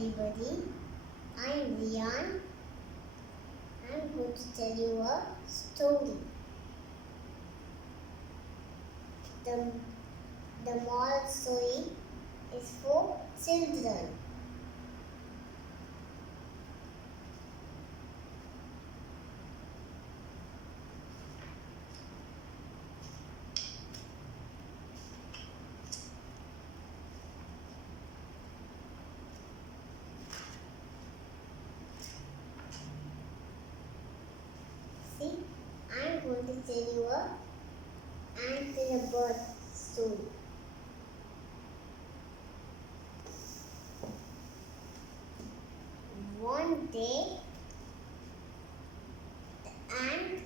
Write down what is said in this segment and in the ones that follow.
everybody. I'm Rian. I'm going to tell you a story. The, the moral story is for children. See, I'm going to tell you a ant and a bird story. One day, the ant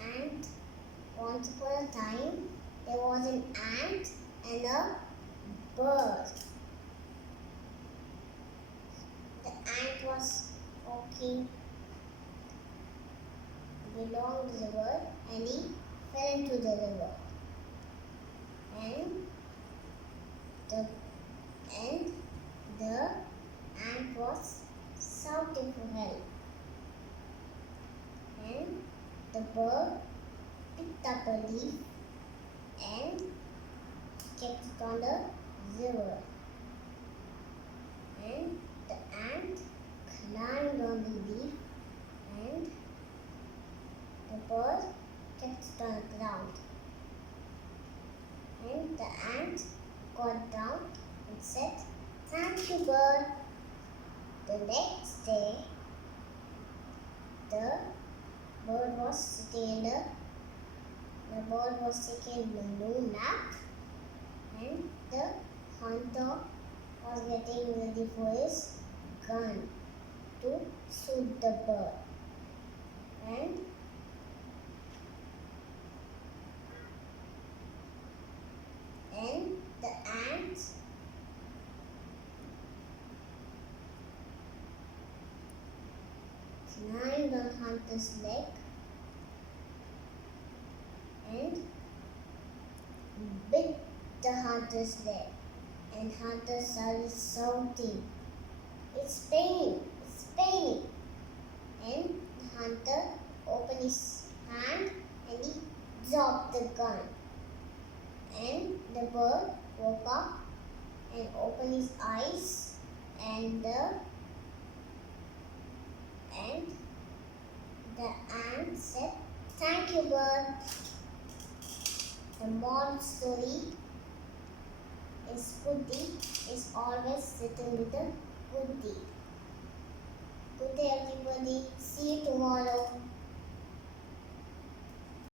and once upon a time there was an ant and a bird. The ant was walking along the river and he fell into the river. And the ant was shouting for help. And the bird picked up a leaf and kept it on the river. And the ant climbed on the leaf and the bird kept it on the ground. And the ant got down and said, "Thank you, bird." The next day, the bird was sitting in a long nap, and the hunter was getting ready for his gun to shoot the bird. And the ant climbed on hunter's leg and bit the hunter's leg, and hunter started shouting, "It's paining, it's paining." And the hunter opened his hand and he dropped the gun. And the bird woke up and opened his eyes, and the ant said, "Thank you, bird." The moral story is good deed is always written with a good deed. Good day, everybody. See you.